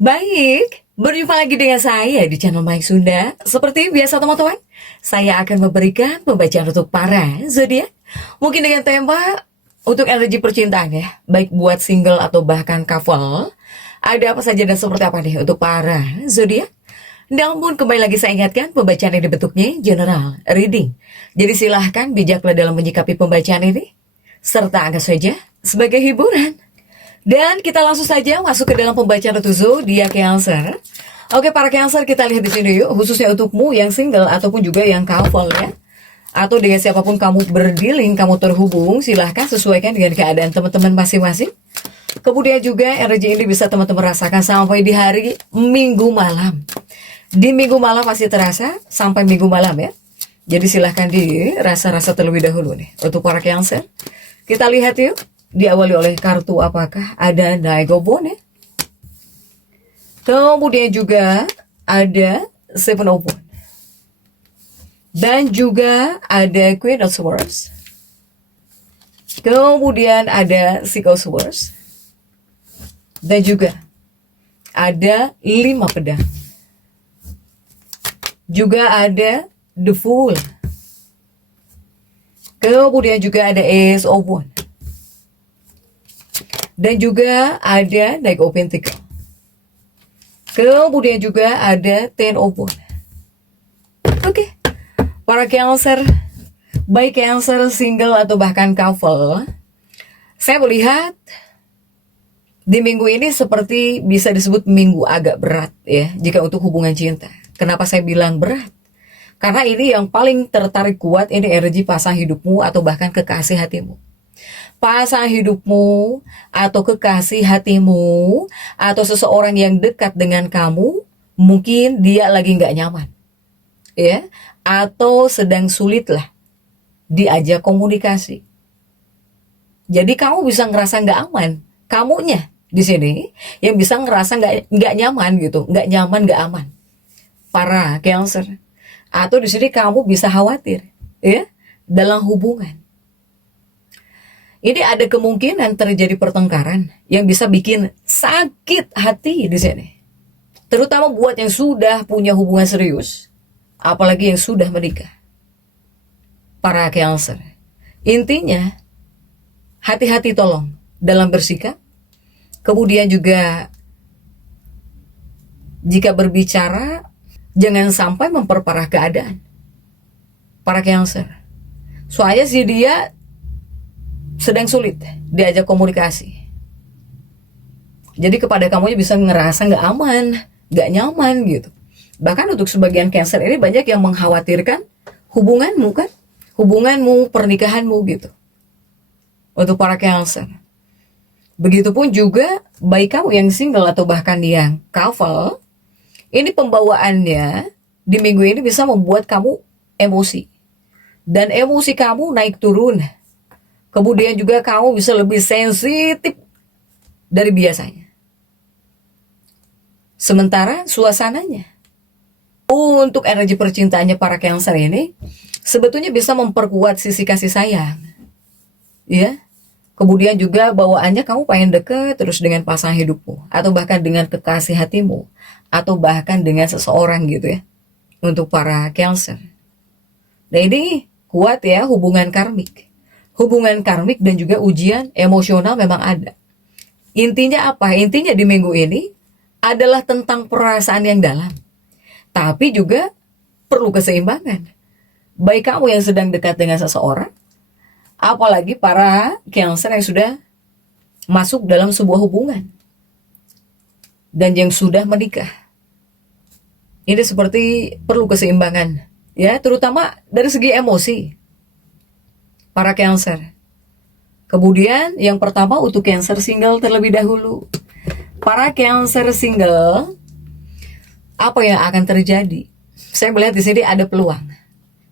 Baik, berjumpa lagi dengan saya di channel Mike Sunda. Seperti biasa teman-teman, saya akan memberikan pembacaan untuk para zodiak. Mungkin dengan tema untuk energi percintaan ya, baik buat single atau bahkan couple. Ada apa saja dan seperti apa nih untuk para zodiak? Namun kembali lagi saya ingatkan pembacaan ini bentuknya general reading. Jadi silahkan bijaklah dalam menyikapi pembacaan ini, serta anggap saja sebagai hiburan. Dan kita langsung saja masuk ke dalam pembacaan untuk zodiak Cancer. Oke, para Cancer, kita lihat di sini yuk, khususnya untukmu yang single ataupun juga yang couple ya. Atau dengan siapapun kamu berdealing, kamu terhubung, silahkan sesuaikan dengan keadaan teman-teman masing-masing. Kemudian juga energi ini bisa teman-teman rasakan sampai di hari Minggu malam. Di Minggu malam masih terasa sampai Minggu malam ya. Jadi silahkan dirasa-rasa terlebih dahulu nih. Untuk para Cancer, kita lihat yuk. Diawali oleh kartu apakah ada Knight of Wands ya. Kemudian juga ada Seven of Wands. Dan juga ada Queen of Swords. Kemudian ada Six of Swords. Dan juga ada 5 pedang. Juga ada The Fool. Kemudian juga ada Ace of Wands. Dan juga ada Knight of Pentacles. Kemudian juga ada Ten of Wands. Oke, para Cancer, baik Cancer single atau bahkan couple, saya melihat di minggu ini seperti bisa disebut minggu agak berat ya, jika untuk hubungan cinta. Kenapa saya bilang berat? Karena ini yang paling tertarik kuat, ini energi pasang hidupmu atau bahkan kekasih hatimu. Pasangan hidupmu atau kekasih hatimu atau seseorang yang dekat dengan kamu, mungkin dia lagi nggak nyaman ya, atau sedang sulit lah diajak komunikasi. Jadi kamu bisa ngerasa nggak aman, kamunya di sini yang bisa ngerasa nggak nyaman gitu, nggak nyaman, nggak aman. Para Cancer, atau di sini kamu bisa khawatir ya dalam hubungan. Ini ada kemungkinan terjadi pertengkaran yang bisa bikin sakit hati di sini. Terutama buat yang sudah punya hubungan serius, apalagi yang sudah menikah. Para Cancer, intinya hati-hati tolong dalam bersikap. Kemudian juga jika berbicara, jangan sampai memperparah keadaan. Para Cancer, soalnya si dia sedang sulit diajak komunikasi. Jadi kepada kamunya bisa ngerasa nggak aman, nggak nyaman gitu. Bahkan untuk sebagian Cancer ini banyak yang mengkhawatirkan hubunganmu kan, hubunganmu, pernikahanmu gitu. Untuk para Cancer. Begitupun juga baik kamu yang single atau bahkan yang couple, ini pembawaannya di minggu ini bisa membuat kamu emosi. Dan emosi kamu naik turun. Kemudian juga kamu bisa lebih sensitif dari biasanya. Sementara suasananya untuk energi percintaannya para Cancer ini sebetulnya bisa memperkuat sisi kasih sayang. Ya. Kemudian juga bawaannya kamu pengen deket terus dengan pasangan hidupmu, atau bahkan dengan kekasih hatimu, atau bahkan dengan seseorang gitu ya. Untuk para Cancer. Nah ini kuat ya hubungan karmik. Hubungan karmik dan juga ujian emosional memang ada. Intinya apa? Intinya di minggu ini adalah tentang perasaan yang dalam. Tapi juga perlu keseimbangan. Baik kamu yang sedang dekat dengan seseorang, apalagi para Cancer yang sudah masuk dalam sebuah hubungan. Dan yang sudah menikah. Ini seperti perlu keseimbangan. Ya, terutama dari segi emosi. Para Cancer. Kemudian yang pertama untuk Cancer single terlebih dahulu. Para Cancer single, apa yang akan terjadi? Saya melihat di sini ada peluang.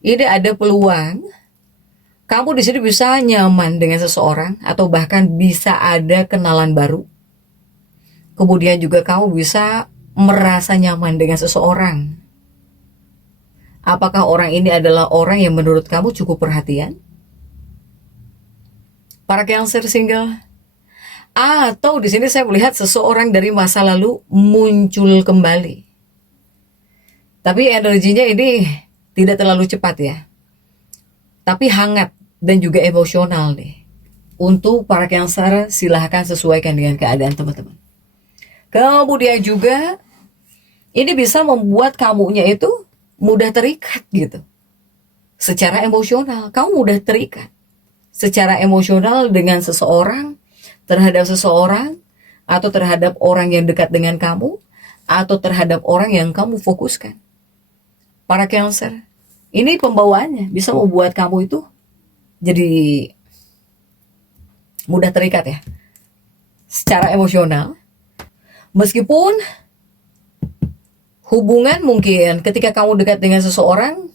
Ini ada peluang. Kamu di sini bisa nyaman dengan seseorang atau bahkan bisa ada kenalan baru. Kemudian juga kamu bisa merasa nyaman dengan seseorang. Apakah orang ini adalah orang yang menurut kamu cukup perhatian? Para Cancer single, Atau di sini saya melihat seseorang dari masa lalu muncul kembali. Tapi energinya ini tidak terlalu cepat ya. Tapi hangat dan juga emosional nih. Untuk para Cancer, silahkan sesuaikan dengan keadaan teman-teman. Kemudian juga ini bisa membuat kamunya itu mudah terikat gitu. Secara emosional, kamu mudah terikat. Secara emosional dengan seseorang, terhadap seseorang, atau terhadap orang yang dekat dengan kamu, atau terhadap orang yang kamu fokuskan. Para Cancer, ini pembawaannya bisa membuat kamu itu jadi mudah terikat ya. Secara emosional. Meskipun hubungan mungkin ketika kamu dekat dengan seseorang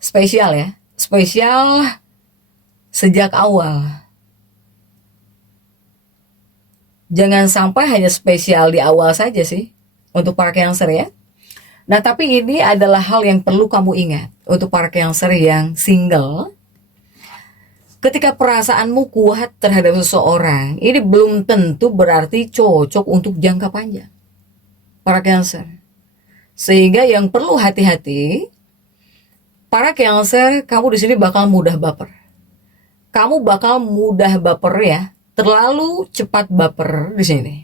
spesial ya. Spesial sejak awal. Jangan sampai hanya spesial di awal saja sih untuk para Cancer ya. Nah, tapi ini adalah hal yang perlu kamu ingat untuk para Cancer yang single. Ketika perasaanmu kuat terhadap seseorang, ini belum tentu berarti cocok untuk jangka panjang. Para Cancer. Sehingga yang perlu hati-hati, para Cancer, kamu di sini bakal mudah baper. Kamu bakal mudah baper ya, terlalu cepat baper di sini.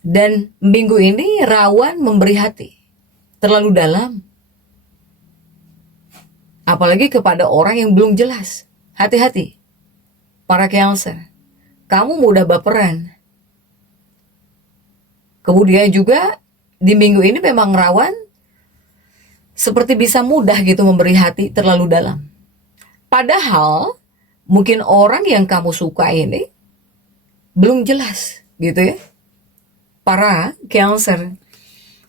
Dan minggu ini rawan memberi hati. Terlalu dalam. Apalagi kepada orang yang belum jelas. Hati-hati. Para Cancer. Kamu mudah baperan. Kemudian juga di minggu ini memang rawan seperti bisa mudah gitu memberi hati terlalu dalam. Padahal mungkin orang yang kamu suka ini belum jelas gitu ya. Para Cancer.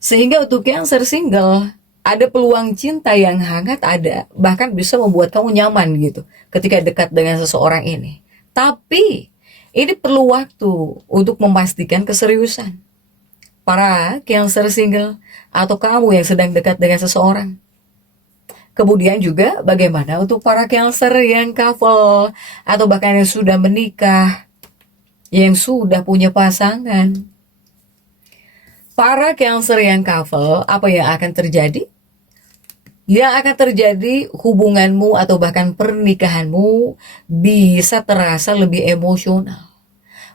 Sehingga untuk Cancer single, ada peluang cinta yang hangat ada, bahkan bisa membuat kamu nyaman gitu ketika dekat dengan seseorang ini. Tapi ini perlu waktu untuk memastikan keseriusan. Para Cancer single atau kamu yang sedang dekat dengan seseorang. Kemudian juga bagaimana untuk para Cancer yang couple atau bahkan yang sudah menikah, yang sudah punya pasangan. Para Cancer yang couple, apa yang akan terjadi? Yang akan terjadi hubunganmu atau bahkan pernikahanmu bisa terasa lebih emosional.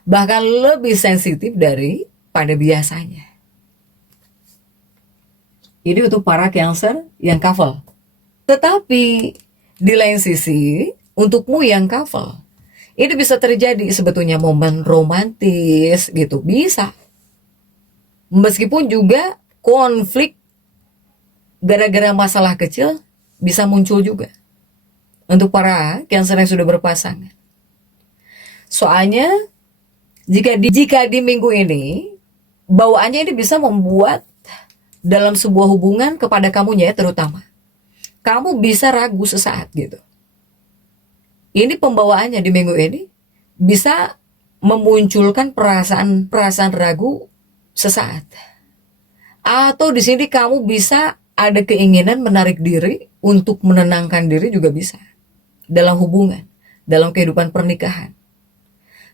Bahkan lebih sensitif daripada biasanya. Ini untuk para Cancer yang couple. Tetapi di lain sisi, untukmu yang couple, ini bisa terjadi sebetulnya momen romantis gitu, bisa. Meskipun juga konflik gara-gara masalah kecil bisa muncul juga. Untuk para Cancer yang sudah berpasangan. Soalnya jika di minggu ini, bawaannya ini bisa membuat dalam sebuah hubungan kepada kamunya terutama. Kamu bisa ragu sesaat gitu. Ini pembawaannya di minggu ini bisa memunculkan perasaan ragu sesaat. Atau di sini kamu bisa ada keinginan menarik diri untuk menenangkan diri juga bisa. Dalam hubungan, dalam kehidupan pernikahan.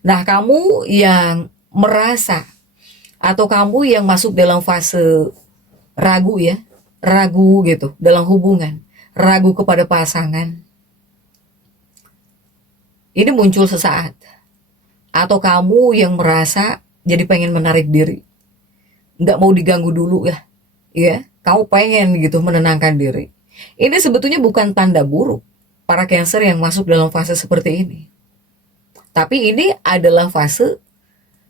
Nah, kamu yang merasa atau kamu yang masuk dalam fase ragu ya, ragu gitu dalam hubungan, ragu kepada pasangan. Ini muncul sesaat. Atau kamu yang merasa jadi pengen menarik diri. Nggak mau diganggu dulu ya, kamu pengen gitu menenangkan diri. Ini sebetulnya bukan tanda buruk para Cancer yang masuk dalam fase seperti ini. Tapi ini adalah fase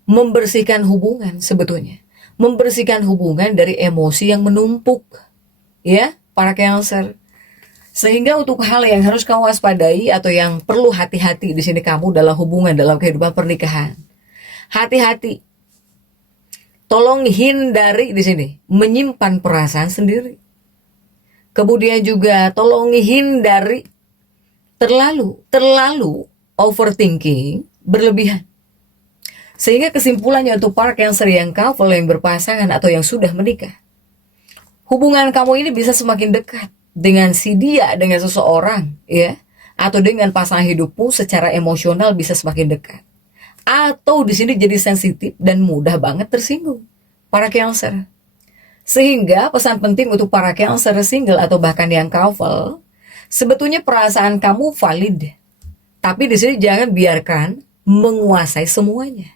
membersihkan hubungan sebetulnya. Membersihkan hubungan dari emosi yang menumpuk. Ya, para Cancer. Sehingga untuk hal yang harus kamu waspadai atau yang perlu hati-hati di sini kamu dalam hubungan, dalam kehidupan pernikahan. Hati-hati. Tolong hindari di sini menyimpan perasaan sendiri. Kemudian juga tolong hindari terlalu overthinking berlebihan. Sehingga kesimpulannya untuk para Cancer yang couple, yang berpasangan atau yang sudah menikah, hubungan kamu ini bisa semakin dekat dengan si dia, dengan seseorang ya, atau dengan pasangan hidupmu secara emosional bisa semakin dekat. atau di sini jadi sensitif dan mudah banget tersinggung. Para Cancer. Sehingga pesan penting untuk para Cancer single atau bahkan yang couple, sebetulnya perasaan kamu valid. Tapi di sini jangan biarkan menguasai semuanya.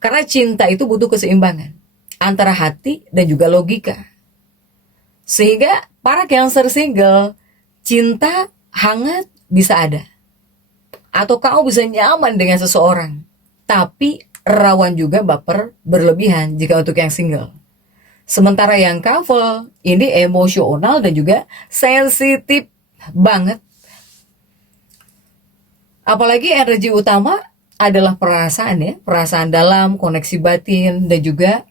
Karena cinta itu butuh keseimbangan antara hati dan juga logika. Sehingga para Cancer single, cinta hangat bisa ada. Atau kamu bisa nyaman dengan seseorang. Tapi rawan juga baper berlebihan jika untuk yang single. Sementara yang couple, ini emosional dan juga sensitif banget. Apalagi energi utama adalah perasaan ya, perasaan dalam, koneksi batin, dan juga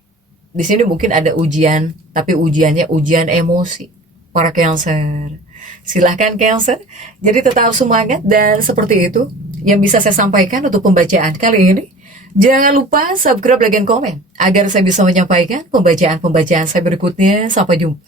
di sini mungkin ada ujian, tapi ujiannya ujian emosi. Para Cancer, silahkan Cancer, jadi tetap semangat dan seperti itu yang bisa saya sampaikan untuk pembacaan kali ini. Jangan lupa subscribe, like, dan komen agar saya bisa menyampaikan pembacaan-pembacaan saya berikutnya. Sampai jumpa.